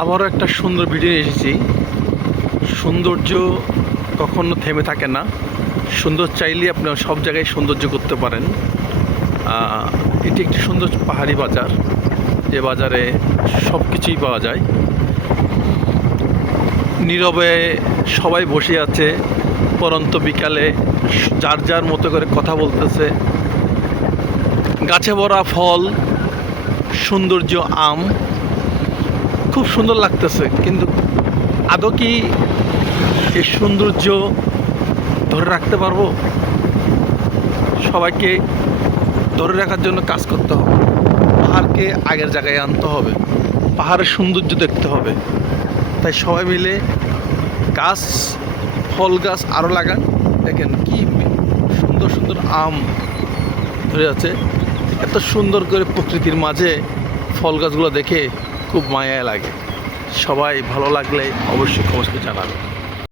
আবারও একটা সুন্দর ভিডিও এসেছি। সৌন্দর্য কখনো থেমে থাকে না। সুন্দর চাইলে আপনি সব জায়গায় সৌন্দর্য করতে পারেন। এটি একটি সুন্দর পাহাড়ি বাজার, যে বাজারে সব কিছুই পাওয়া যায়। নীরবে সবাই বসে আছে, পরন্ত বিকালে যার যার মতো করে কথা বলতেছে। গাছে ভরা ফল, সৌন্দর্য আম, খুব সুন্দর লাগতেছে। কিন্তু আদৌ কি এই সৌন্দর্য ধরে রাখতে পারবো? সবাইকে ধরে রাখার জন্য কাজ করতে হবে। পাহাড়কে আগের জায়গায় আনতে হবে, পাহাড়ের সৌন্দর্য দেখতে হবে। তাই সবাই মিলে গাছ, ফল গাছ আরও লাগান। দেখেন কি সুন্দর সুন্দর আম ধরে আছে। এত সুন্দর করে প্রকৃতির মাঝে ফল গাছগুলো দেখে খুব মায়া লাগে। সবাই ভালো লাগলে অবশ্যই কমেন্টে জানাবেন।